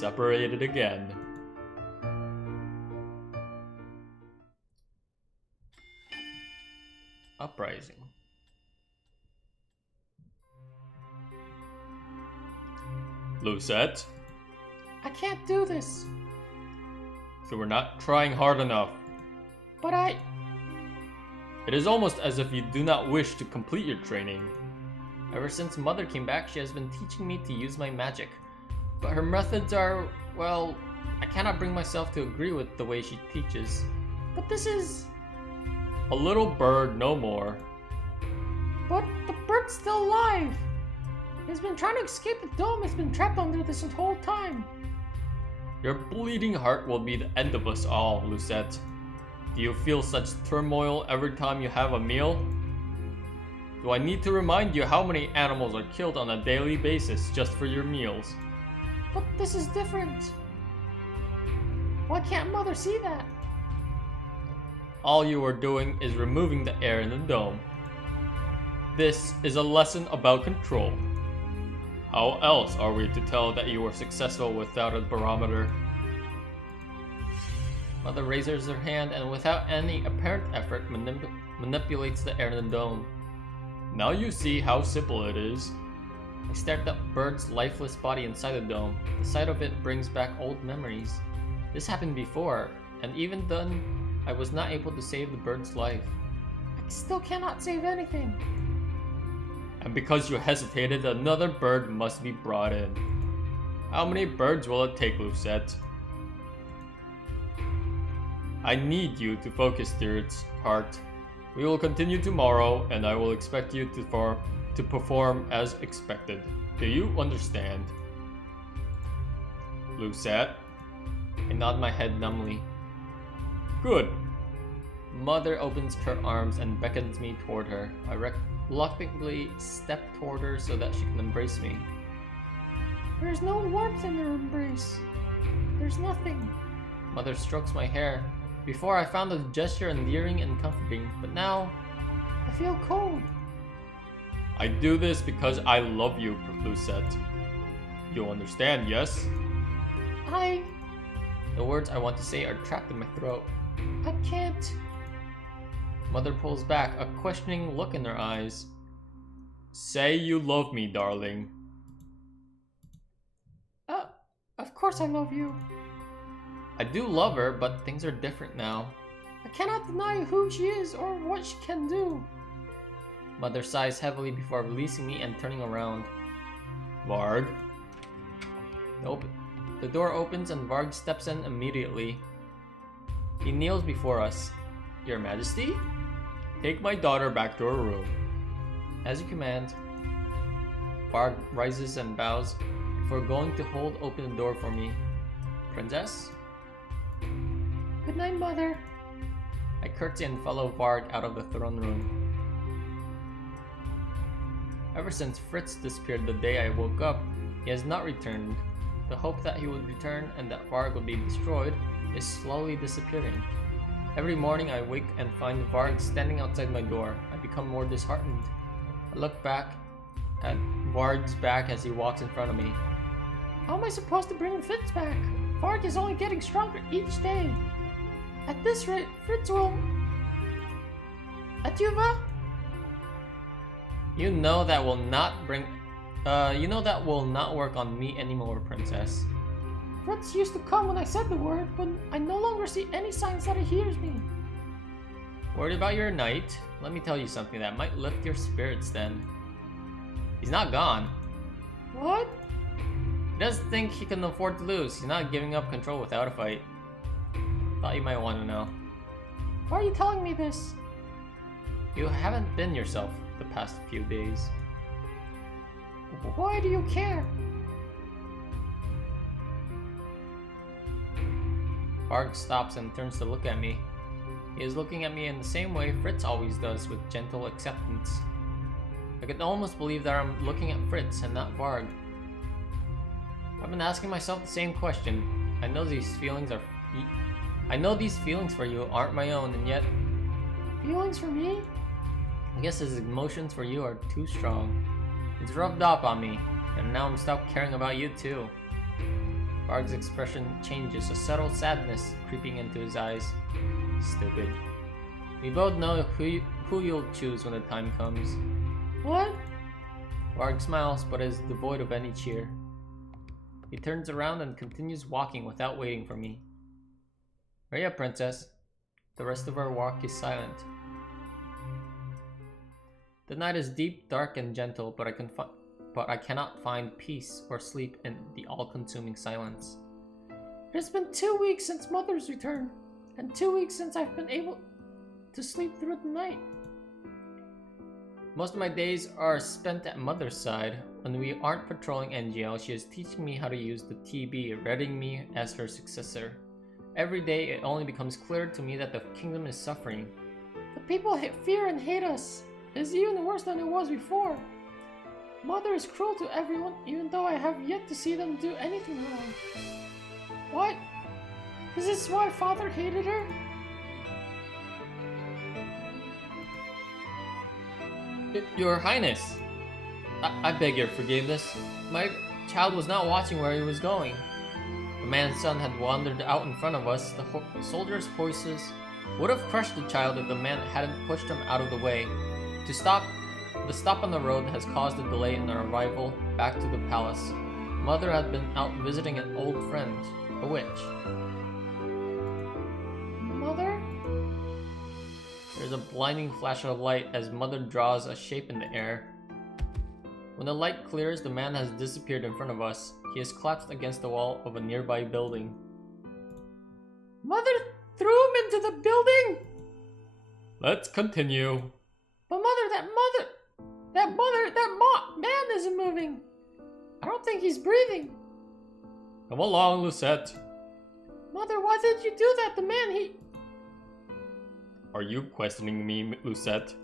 separated again. Uprising. Lucette? I can't do this. You were not trying hard enough. But I... It is almost as if you do not wish to complete your training. Ever since Mother came back, she has been teaching me to use my magic. But her methods are, well, I cannot bring myself to agree with the way she teaches. But this is... A little bird, no more. But the bird's still alive. He's been trying to escape the dome. He's been trapped under this whole time. Your bleeding heart will be the end of us all, Lucette. Do you feel such turmoil every time you have a meal? Do I need to remind you how many animals are killed on a daily basis just for your meals? But this is different. Why can't Mother see that? All you are doing is removing the air in the dome. This is a lesson about control. How else are we to tell that you were successful without a barometer? Mother raises her hand and without any apparent effort manipulates the air in the dome. Now you see how simple it is. I stared at the bird's lifeless body inside the dome. The sight of it brings back old memories. This happened before, and even then, I was not able to save the bird's life. I still cannot save anything. And because you hesitated, another bird must be brought in. How many birds will it take, Lucette? I need you to focus, dear heart. We will continue tomorrow, and I will expect you to perform as expected. Do you understand? Lucette? I nod my head numbly. Good. Mother opens her arms and beckons me toward her. I reluctantly step toward her so that she can embrace me. There's no warmth in her embrace. There's nothing. Mother strokes my hair. Before I found the gesture endearing and comforting, but now I feel cold. I do this because I love you, Lucette. You understand, yes? The words I want to say are trapped in my throat. I can't. Mother pulls back, a questioning look in her eyes. Say you love me, darling. Of course I love you. I do love her, but things are different now. I cannot deny who she is or what she can do. Mother sighs heavily before releasing me and turning around. Varg? The door opens and Varg steps in immediately. He kneels before us. Your Majesty? Take my daughter back to her room. As you command. Varg rises and bows before going to hold open the door for me. Princess? Good night, Mother. I curtsy and follow Varg out of the throne room. Ever since Fritz disappeared the day I woke up, he has not returned. The hope that he would return and that Varg would be destroyed is slowly disappearing. Every morning I wake and find Varg standing outside my door. I become more disheartened. I look back at Varg's back as he walks in front of me. How am I supposed to bring Fritz back? Varg is only getting stronger each day. At this rate, Fritz will... Atuva? You know that will not work on me anymore, Princess. Fritz used to come when I said the word, but I no longer see any signs that he hears me. Worried about your knight? Let me tell you something that might lift your spirits then. He's not gone. What? He doesn't think he can afford to lose. He's not giving up control without a fight. Thought you might want to know. Why are you telling me this? You haven't been yourself the past few days. Why do you care? Varg stops and turns to look at me. He is looking at me in the same way Fritz always does, with gentle acceptance. I can almost believe that I'm looking at Fritz and not Varg. I've been asking myself the same question. I know these feelings for you aren't my own, and yet... Feelings for me? I guess his emotions for you are too strong. It's rubbed off on me, and now I'm stopped caring about you too. Varg's expression changes, a subtle sadness creeping into his eyes. Stupid. We both know who you'll choose when the time comes. What? Varg smiles, but is devoid of any cheer. He turns around and continues walking without waiting for me. Hurry up, princess. The rest of our walk is silent. The night is deep, dark, and gentle, but I cannot find peace or sleep in the all-consuming silence. It has been 2 weeks since Mother's return, and 2 weeks since I've been able to sleep through the night. Most of my days are spent at Mother's side. When we aren't patrolling NGL, she is teaching me how to use the TB, readying me as her successor. Every day, it only becomes clearer to me that the kingdom is suffering. The people fear and hate us. It is even worse than it was before. Mother is cruel to everyone, even though I have yet to see them do anything wrong. What? Is this why Father hated her? Your Highness, I beg your forgiveness. My child was not watching where he was going. The man's son had wandered out in front of us. The soldiers' horses would have crushed the child if the man hadn't pushed him out of the way. The stop on the road has caused a delay in our arrival back to the palace. Mother had been out visiting an old friend, a witch. Mother? There's a blinding flash of light as Mother draws a shape in the air. When the light clears, the man has disappeared in front of us. He is collapsed against the wall of a nearby building. Mother threw him into the building? Let's continue. But Mother, that man isn't moving. I don't think he's breathing. Come along, Lucette. Mother, why did you do that? The man, Are you questioning me, Lucette?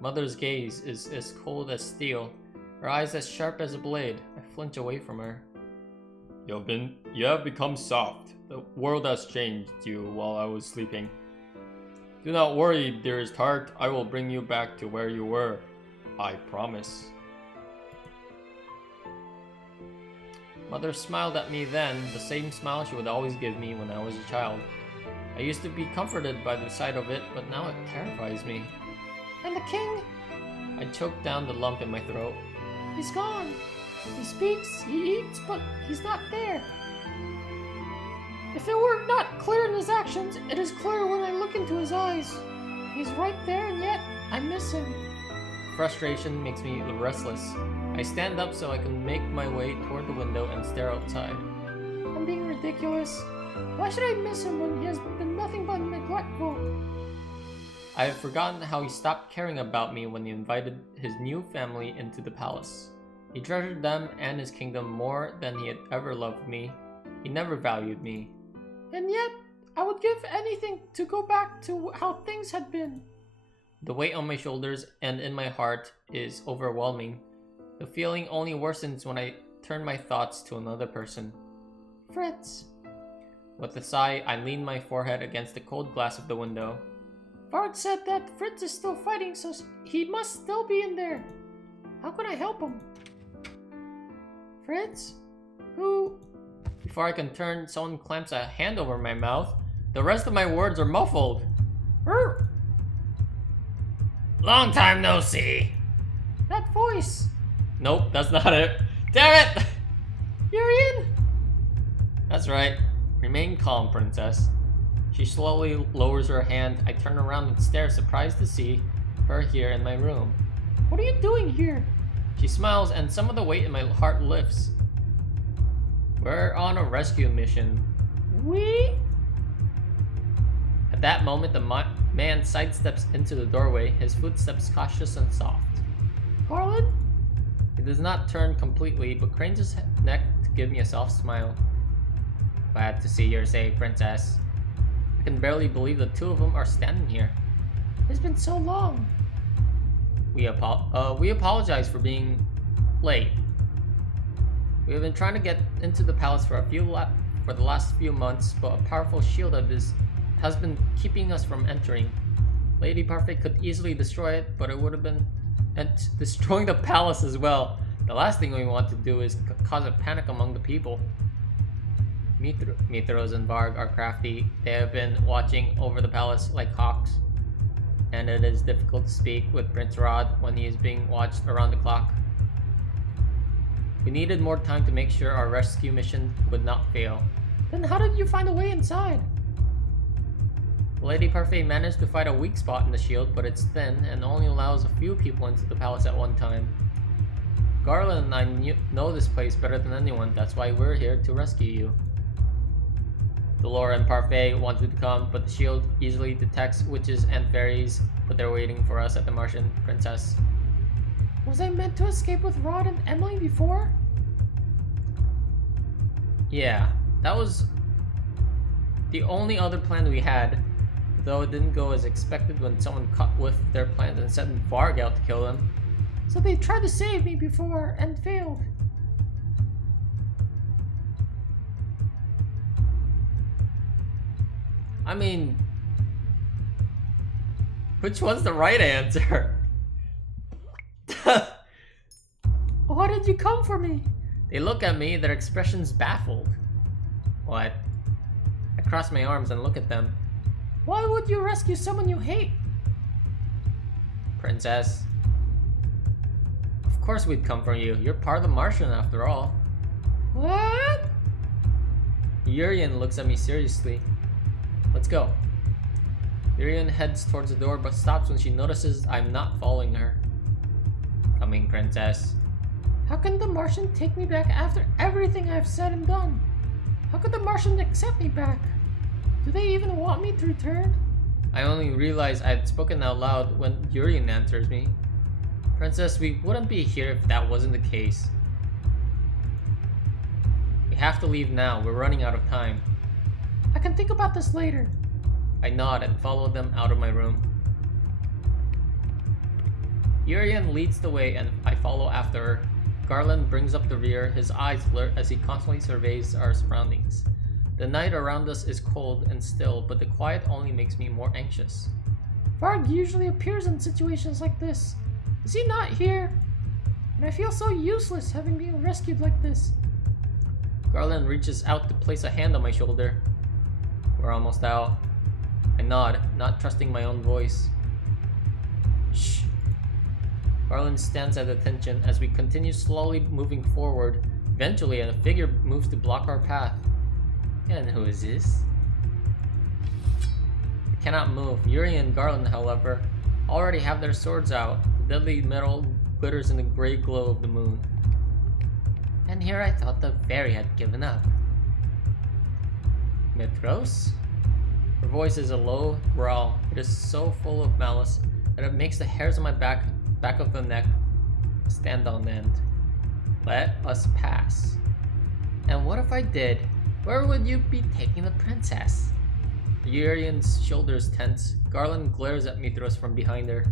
Mother's gaze is as cold as steel, her eyes as sharp as a blade. I flinch away from her. You have become soft. The world has changed you while I was sleeping. Do not worry, dearest heart. I will bring you back to where you were. I promise. Mother smiled at me then, the same smile she would always give me when I was a child. I used to be comforted by the sight of it, but now it terrifies me. And the king? I choked down the lump in my throat. He's gone. He speaks, he eats, but he's not there. If it were not clear in his actions, it is clear when I look into his eyes. He's right there, and yet I miss him. Frustration makes me restless. I stand up so I can make my way toward the window and stare outside. I'm being ridiculous. Why should I miss him when he has been nothing but neglectful? I have forgotten how he stopped caring about me when he invited his new family into the palace. He treasured them and his kingdom more than he had ever loved me. He never valued me. And yet, I would give anything to go back to how things had been. The weight on my shoulders and in my heart is overwhelming. The feeling only worsens when I turn my thoughts to another person. Fritz. With a sigh, I lean my forehead against the cold glass of the window. Varg said that Fritz is still fighting, so he must still be in there. How can I help him? Fritz? Who? Before I can turn, someone clamps a hand over my mouth. The rest of my words are muffled. Er! Long time no see. That voice. Nope, that's not it. Damn it! You're in? That's right. Remain calm, princess. She slowly lowers her hand. I turn around and stare, surprised to see her here in my room. What are you doing here? She smiles, and some of the weight in my heart lifts. We're on a rescue mission. We? At that moment, the man sidesteps into the doorway, his footsteps cautious and soft. Garlan? He does not turn completely, but cranes his neck to give me a soft smile. Glad to see you're safe, princess. I can barely believe the two of them are standing here. It's been so long. We apologize for being late. We have been trying to get into the palace for the last few months, but a powerful shield has been keeping us from entering. Lady Parfait could easily destroy it, but it would have been destroying the palace as well. The last thing we want to do is cause a panic among the people. Mithros and Varg are crafty. They have been watching over the palace like hawks, and it is difficult to speak with Prince Rod when he is being watched around the clock. We needed more time to make sure our rescue mission would not fail. Then how did you find a way inside? Lady Parfait managed to find a weak spot in the shield, but it's thin and only allows a few people into the palace at one time. Garlan and I know this place better than anyone, that's why we're here to rescue you. Delora and Parfait wanted to come, but the shield easily detects witches and fairies, but they're waiting for us at the Martian Princess. Was I meant to escape with Rod and Emily before? Yeah, that was the only other plan we had, though it didn't go as expected when someone cut with their plans and sent Varg out to kill them. So they tried to save me before and failed. I mean, which one's the right answer? Why did you come for me? They look at me, their expressions baffled. What? I cross my arms and look at them. Why would you rescue someone you hate? Princess. Of course we'd come for you. You're part of the Martian after all. What? Urian looks at me seriously. Let's go. Urian heads towards the door but stops when she notices I'm not following her. Coming, Princess. How can the Martian take me back after everything I've said and done? How could the Martian accept me back? Do they even want me to return? I only realized I had spoken out loud when Urian answers me. Princess, we wouldn't be here if that wasn't the case. We have to leave now. We're running out of time. I can think about this later. I nod and follow them out of my room. Urian leads the way and I follow after her. Garlan brings up the rear, his eyes alert as he constantly surveys our surroundings. The night around us is cold and still, but the quiet only makes me more anxious. Varg usually appears in situations like this. Is he not here? And I feel so useless having been rescued like this. Garland reaches out to place a hand on my shoulder. We're almost out. I nod, not trusting my own voice. Shh. Garland stands at attention as we continue slowly moving forward. Eventually, a figure moves to block our path. And who is this? I cannot move. Yuri and Garland, however, already have their swords out. The deadly metal glitters in the gray glow of the moon. And here I thought the fairy had given up. Mithros? Her voice is a low growl. It is so full of malice that it makes the hairs on my back of the neck stand on end. Let us pass. And what if I did? Where would you be taking the princess? Urian's shoulders tense. Garland glares at Mithros from behind her.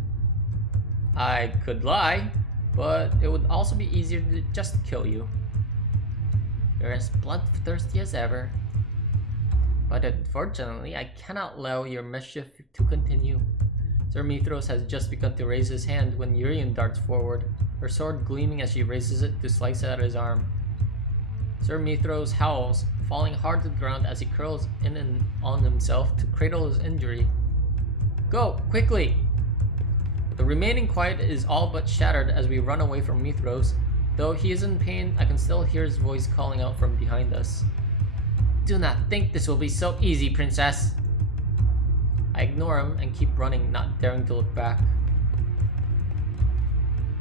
I could lie, but it would also be easier to just kill you. You're as bloodthirsty as ever. But unfortunately, I cannot allow your mischief to continue. Sir Mithros has just begun to raise his hand when Urian darts forward, her sword gleaming as she raises it to slice at his arm. Sir Mithros howls, falling hard to the ground as he curls in and on himself to cradle his injury. Go, quickly! The remaining quiet is all but shattered as we run away from Mithros. Though he is in pain, I can still hear his voice calling out from behind us. Do not think this will be so easy, princess! I ignore him and keep running, not daring to look back.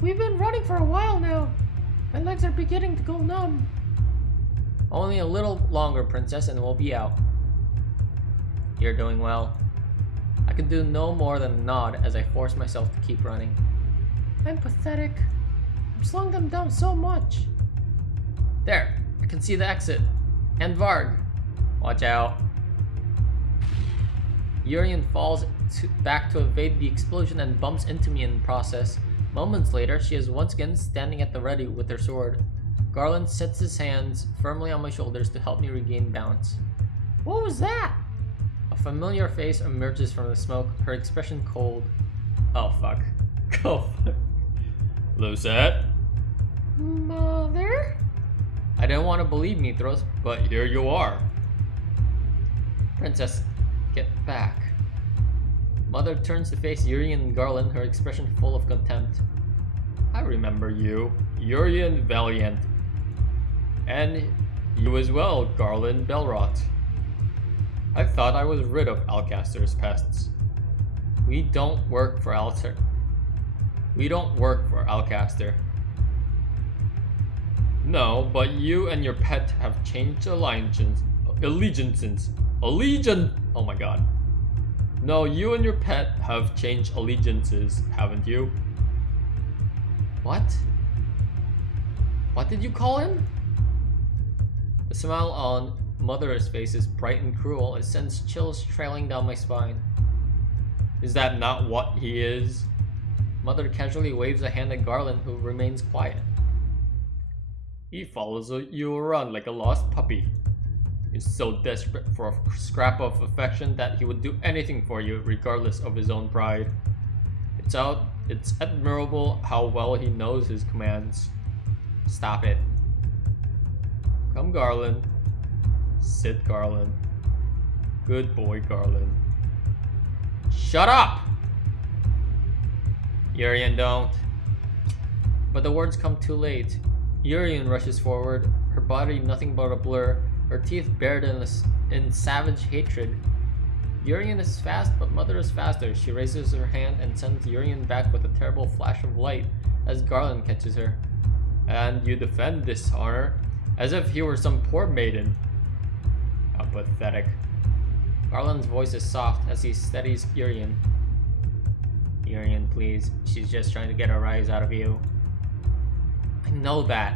We've been running for a while now. My legs are beginning to go numb. Only a little longer, princess, and we'll be out. You're doing well. I can do no more than nod as I force myself to keep running. I'm pathetic. I'm slowing them down so much. There, I can see the exit. And Varg. Watch out. Urian falls back to evade the explosion and bumps into me in the process. Moments later, she is once again standing at the ready with her sword. Garland sets his hands firmly on my shoulders to help me regain balance. What was that? A familiar face emerges from the smoke, her expression cold. Oh fuck. Oh fuck. Lucette? Mother? I didn't want to believe Mithros, But here you are. Princess, get back. Mother turns to face Urian and Garlan, her expression full of contempt. I remember you, Urian Valiant. And you as well, Garlan Belrot. I thought I was rid of Alcaster's pests. We don't work for Alcaster. No, but you and your pet have changed allegiances. Oh my god. No, you and your pet have changed allegiances, haven't you? What? What did you call him? The smile on Mother's face is bright and cruel. It sends chills trailing down my spine. Is that not what he is? Mother casually waves a hand at Garlan, who remains quiet. He follows you around like a lost puppy. He's so desperate for a scrap of affection that he would do anything for you, regardless of his own pride. It's admirable how well he knows his commands. Stop it. Come, Garlan. Sit, Garlan. Good boy, Garlan. Shut up! Urian, don't. But the words come too late. Urian rushes forward, her body nothing but a blur, her teeth bared in savage hatred. Urian is fast, but Mother is faster. She raises her hand and sends Urian back with a terrible flash of light as Garlan catches her. And you defend this honor as if he were some poor maiden. How pathetic. Garland's voice is soft as he steadies Urian. Urian, please. She's just trying to get a rise out of you. I know that.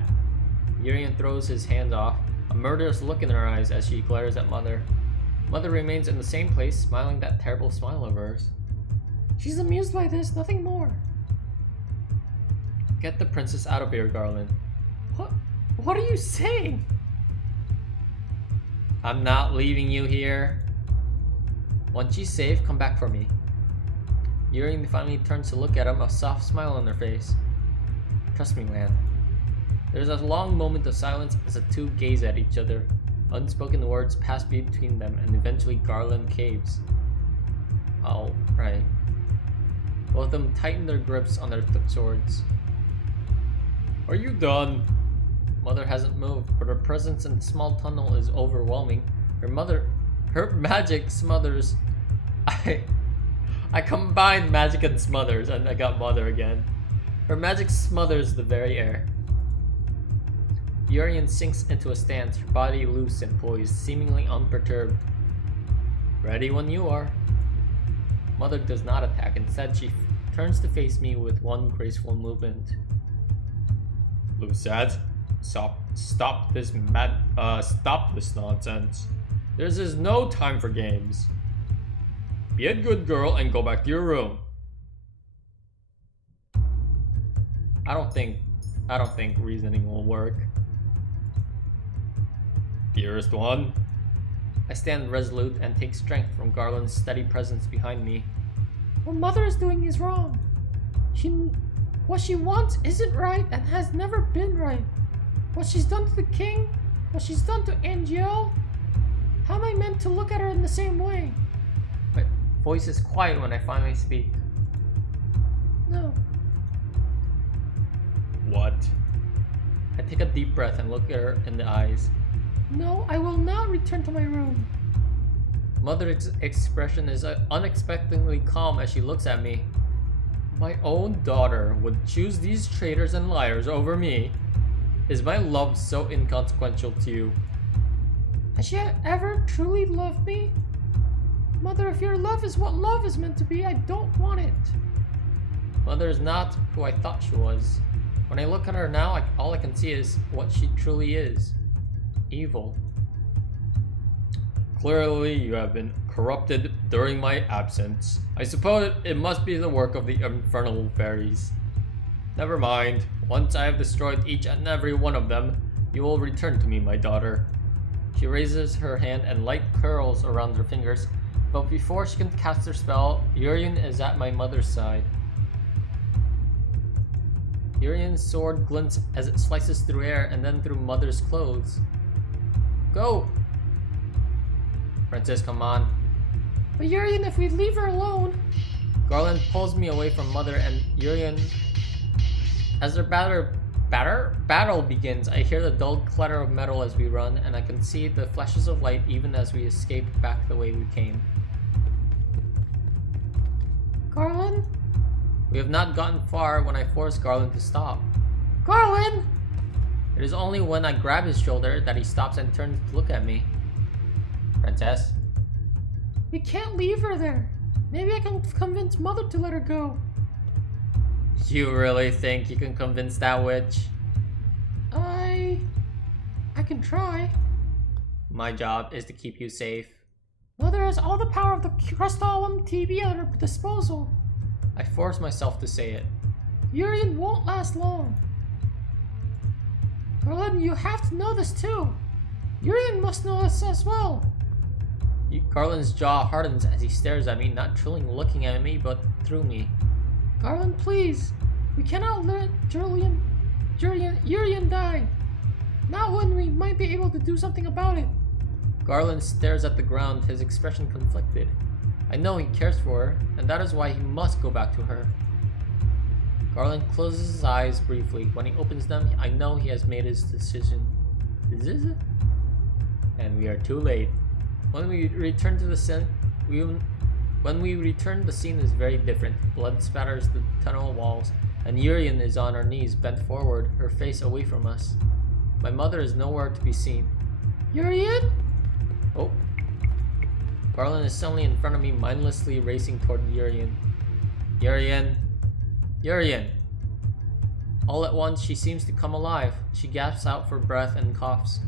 Urian throws his hand off, a murderous look in her eyes as she glares at Mother. Mother remains in the same place, smiling that terrible smile of hers. She's amused by this, nothing more. Get the princess out of here, Garland. What are you saying? I'm not leaving you here. Once she's safe, come back for me. Urian finally turns to look at him, a soft smile on her face. Trust me, lad. There's a long moment of silence as the two gaze at each other. Unspoken words pass between them, and eventually Garland caves. All right. Both of them tighten their grips on their swords. Are you done? Mother hasn't moved, but her presence in the small tunnel is overwhelming. Her magic smothers. I combined magic and smothers, and I got Mother again. Her magic smothers the very air. Urian sinks into a stance, her body loose and poised, seemingly unperturbed. Ready when you are. Mother does not attack. Instead, she turns to face me with one graceful movement. Lucette, stop this nonsense. There's no time for games. Be a good girl and go back to your room. I don't think reasoning will work. Dearest one. I stand resolute and take strength from Garland's steady presence behind me. What Mother is doing is wrong. What she wants isn't right and has never been right. What she's done to the king, what she's done to Angel. How am I meant to look at her in the same way? My voice is quiet when I finally speak. No. What? I take a deep breath and look at her in the eyes. No, I will not return to my room. Mother's expression is unexpectedly calm as she looks at me. My own daughter would choose these traitors and liars over me. Is my love so inconsequential to you? Has she ever truly loved me? Mother, if your love is what love is meant to be, I don't want it. Mother is not who I thought she was. When I look at her now, all I can see is what she truly is. Evil. Clearly, you have been corrupted during my absence. I suppose it must be the work of the infernal fairies. Never mind. Once I have destroyed each and every one of them, you will return to me, my daughter. She raises her hand and light curls around her fingers, but before she can cast her spell, Urian is at my mother's side. Urian's sword glints as it slices through air and then through Mother's clothes. Go! Princess, come on. But Urian, if we leave her alone... Garlan pulls me away from Mother and Urian. As their battle begins, I hear the dull clatter of metal as we run, and I can see the flashes of light even as we escape back the way we came. Garlan? We have not gotten far when I force Garlan to stop. Garlan! It is only when I grab his shoulder that he stops and turns to look at me. Princess? We can't leave her there. Maybe I can convince Mother to let her go. You really think you can convince that witch? I can try. My job is to keep you safe. Mother has all the power of the Crystallum TB at her disposal. I force myself to say it. Urian won't last long. Garlan, you have to know this too. Urian must know this as well. Garland's jaw hardens as he stares at me, not truly looking at me, but through me. Garlan, please. We cannot let Urian die. Not when we might be able to do something about it. Garland stares at the ground, his expression conflicted. I know he cares for her, and that is why he must go back to her. Garland closes his eyes briefly. When he opens them, I know he has made his decision. And we are too late. When we return to the scene, the scene is very different. Blood spatters the tunnel walls, and Urian is on her knees, bent forward, her face away from us. My mother is nowhere to be seen. Urian? Oh. Garland is suddenly in front of me, mindlessly racing toward Urian. Urian! All at once, she seems to come alive. She gasps out for breath and coughs.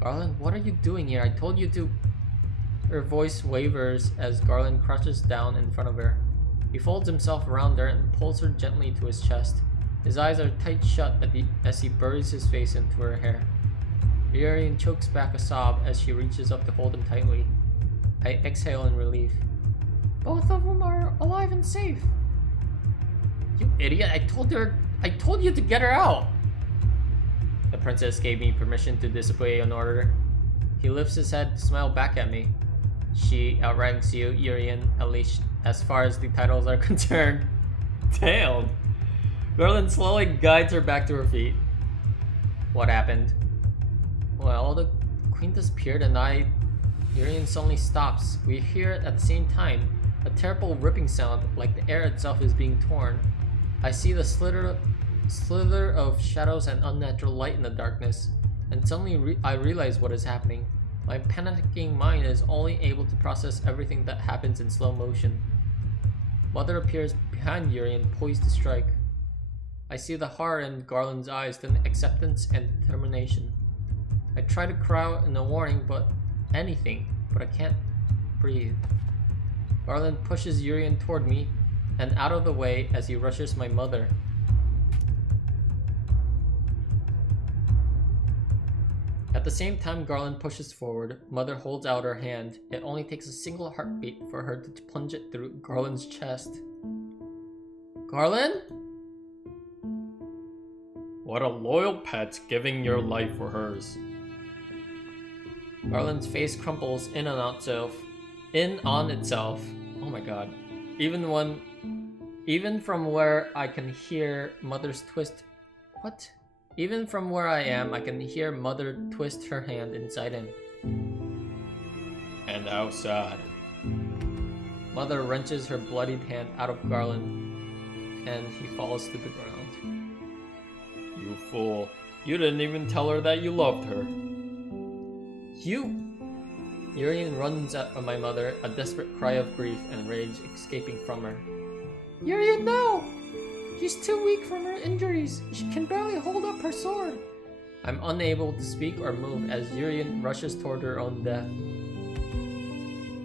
Garland, what are you doing here? I told you to... Her voice wavers as Garland crouches down in front of her. He folds himself around her and pulls her gently to his chest. His eyes are tight shut as he buries his face into her hair. Urian chokes back a sob as she reaches up to hold him tightly. I exhale in relief. Both of them are alive and safe. You idiot! I told you to get her out! The princess gave me permission to disobey an order. He lifts his head to smile back at me. She outranks you, Urian, at least as far as the titles are concerned. Damn! Garland slowly guides her back to her feet. What happened? Well, the queen disappeared and Urian suddenly stops. We hear it at the same time. A terrible ripping sound, like the air itself is being torn. I see the slither of shadows and unnatural light in the darkness, and suddenly I realize what is happening. My panicking mind is only able to process everything that happens in slow motion. Mother appears behind Urian, poised to strike. I see the horror in Garland's eyes, then acceptance and determination. I try to cry out in a warning, but I can't breathe. Garland pushes Urian toward me and out of the way as he rushes my mother. At the same time Garland pushes forward, Mother holds out her hand. It only takes a single heartbeat for her to plunge it through Garland's chest. Garland? What a loyal pet, giving your life for hers. Garland's face crumples in on itself. Oh my god. Even from where I can hear Mother's twist... What? Even from where I am, I can hear Mother twist her hand inside him. And how sad. Mother wrenches her bloodied hand out of Garland, and he falls to the ground. You fool. You didn't even tell her that you loved her. You! Urian runs at my mother, a desperate cry of grief and rage escaping from her. Urian, no! She's too weak from her injuries. She can barely hold up her sword. I'm unable to speak or move as Urian rushes toward her own death.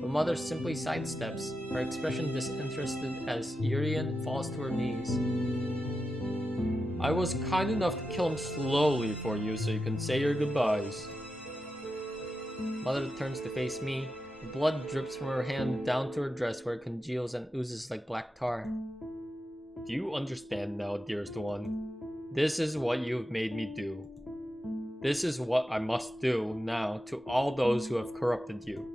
The mother simply sidesteps, her expression disinterested as Urian falls to her knees. I was kind enough to kill him slowly for you so you can say your goodbyes. Mother turns to face me. The blood drips from her hand down to her dress where it congeals and oozes like black tar. Do you understand now, dearest one? This is what you've made me do. This is what I must do now to all those who have corrupted you.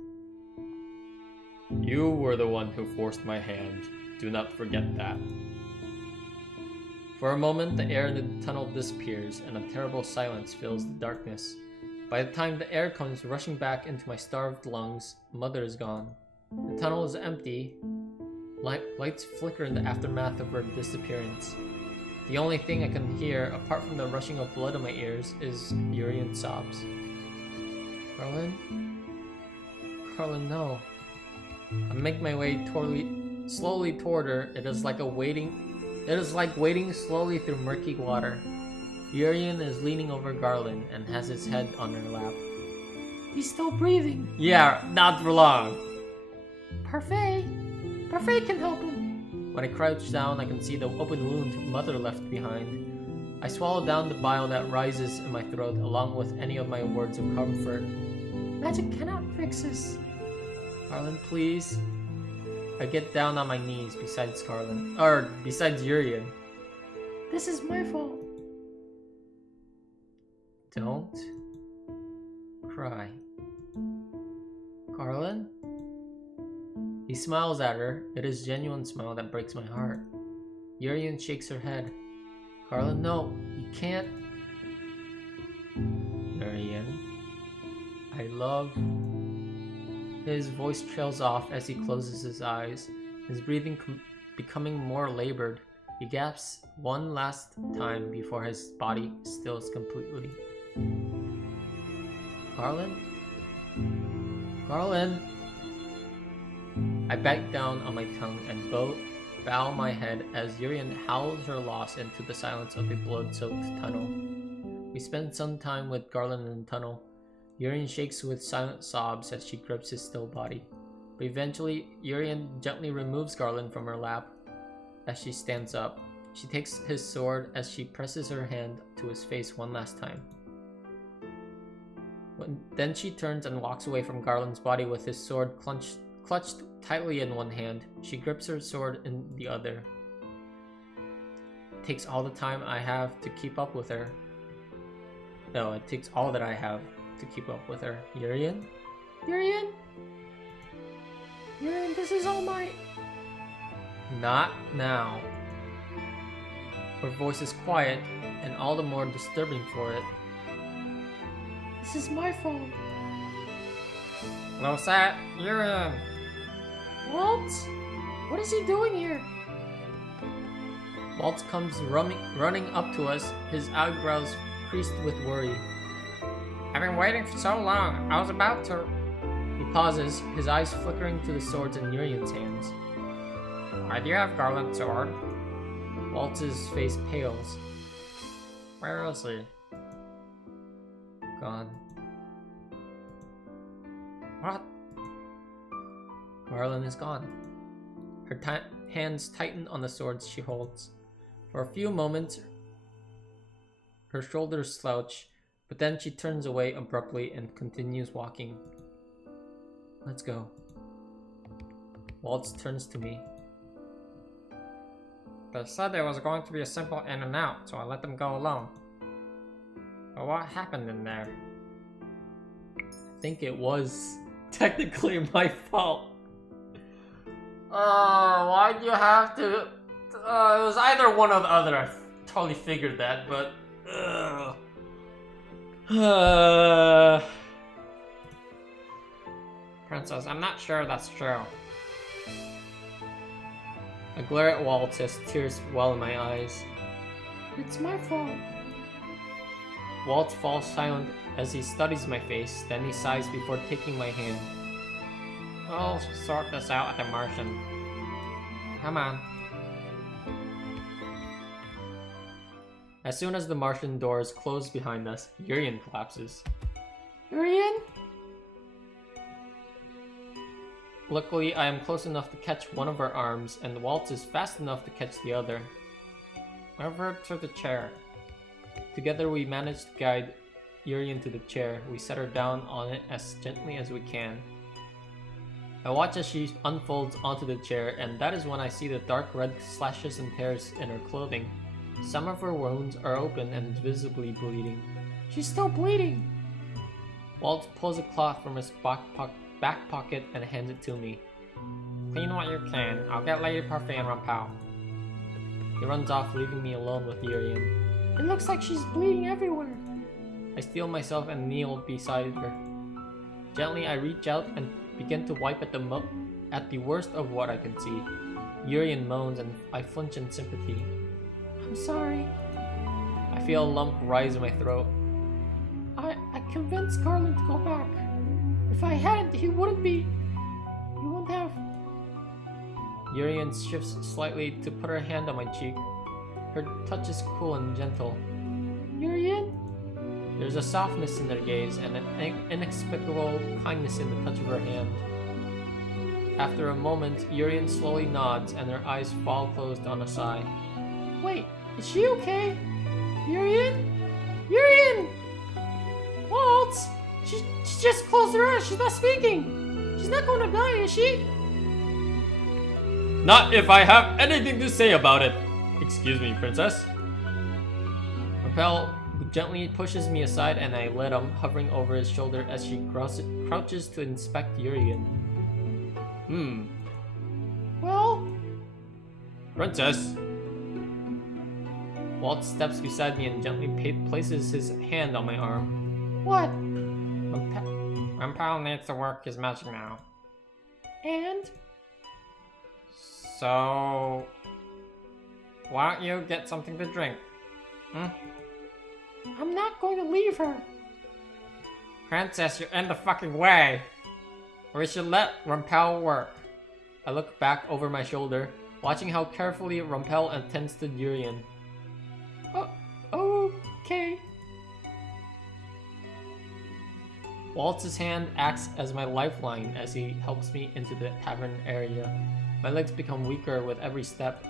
You were the one who forced my hand. Do not forget that. For a moment, the air in the tunnel disappears, and a terrible silence fills the darkness. By the time the air comes rushing back into my starved lungs, Mother is gone. The tunnel is empty. Lights flicker in the aftermath of her disappearance. The only thing I can hear, apart from the rushing of blood in my ears, is Urian's sobs. Garlan? Garlan, no. I make my way slowly toward her. It is like wading slowly through murky water. Urian is leaning over Garlan and has his head on her lap. He's still breathing. Yeah, not for long. Parfait can help him. When I crouch down, I can see the open wound Mother left behind. I swallow down the bile that rises in my throat along with any of my words of comfort. Magic cannot fix this. Garlan, please. I get down on my knees besides Urian. This is my fault. Don't cry. Garlan? He smiles at her. It is a genuine smile that breaks my heart. Urian shakes her head. Garlan, no, you can't. Urian, I love... His voice trails off as he closes his eyes, his breathing becoming more labored. He gasps one last time before his body stills completely. Garlan? Garlan! I bite down on my tongue and bow my head as Urian howls her loss into the silence of a blood-soaked tunnel. We spend some time with Garlan in the tunnel. Urian shakes with silent sobs as she grips his still body. But eventually, Urian gently removes Garlan from her lap. As she stands up, she takes his sword as she presses her hand to his face one last time. Then she turns and walks away from Garland's body with his sword clutched tightly in one hand. She grips her sword in the other. It takes all the time I have to keep up with her. No, it takes all that I have to keep up with her. Urian? Urian, this is all my... Not now. Her voice is quiet, and all the more disturbing for it. This is my fault. Lucette, Urian! Walt? What is he doing here? Walt comes running up to us, his eyebrows creased with worry. I've been waiting for so long. I was about to... He pauses, his eyes flickering to the swords in Urian's hands. Why do you have Garland's sword? Walt's face pales. Where is he? Gone. What? Garlan is gone. Her hands tighten on the swords she holds. For a few moments, her shoulders slouch, but then she turns away abruptly and continues walking. Let's go. Waltz turns to me. They said it was going to be a simple in and out, so I let them go alone. But what happened in there? I think it was technically my fault. Why'd you have to... it was either one or the other. I totally figured that, but... Princess, I'm not sure that's true. I glare at Walt as tears well in my eyes. It's my fault. Walt falls silent as he studies my face, then he sighs before taking my hand. We'll sort this out at the Martian. Come on. As soon as the Martian doors close behind us, Urian collapses. Urian? Luckily, I am close enough to catch one of her arms, and Walt is fast enough to catch the other. Over to the chair. Together we manage to guide Urian to the chair. We set her down on it as gently as we can. I watch as she unfolds onto the chair, and that is when I see the dark red slashes and tears in her clothing. Some of her wounds are open and visibly bleeding. She's still bleeding. Waltz pulls a cloth from his back pocket and hands it to me. Clean what you can. I'll get Lady Parfait and Rumpel. He runs off, leaving me alone with Urian. It looks like she's bleeding everywhere. I steel myself and kneel beside her. Gently, I reach out and begin to wipe at the worst of what I can see. Urian moans and I flinch in sympathy. I'm sorry. I feel a lump rise in my throat. I convinced Garlan to go back. If I hadn't, he wouldn't have. Urian shifts slightly to put her hand on my cheek. Her touch is cool and gentle. Urian? There's a softness in her gaze and an inexplicable kindness in the touch of her hand. After a moment, Urian slowly nods and her eyes fall closed on a sigh. Wait, is she okay? Urian? Urian! Waltz! She just closed her eyes. She's not speaking. She's not going to die, is she? Not if I have anything to say about it. Excuse me, princess. Rumpel gently pushes me aside and I let him, hovering over his shoulder as she crouches to inspect Urian. Well? Princess. Walt steps beside me and gently places his hand on my arm. What? Rumpel needs to work his magic now. And? So... why don't you get something to drink? I'm not going to leave her. Princess, you're in the fucking way! We should let Rumpel work. I look back over my shoulder, watching how carefully Rumpel attends to Urian. Okay. Waltz's hand acts as my lifeline as he helps me into the tavern area. My legs become weaker with every step,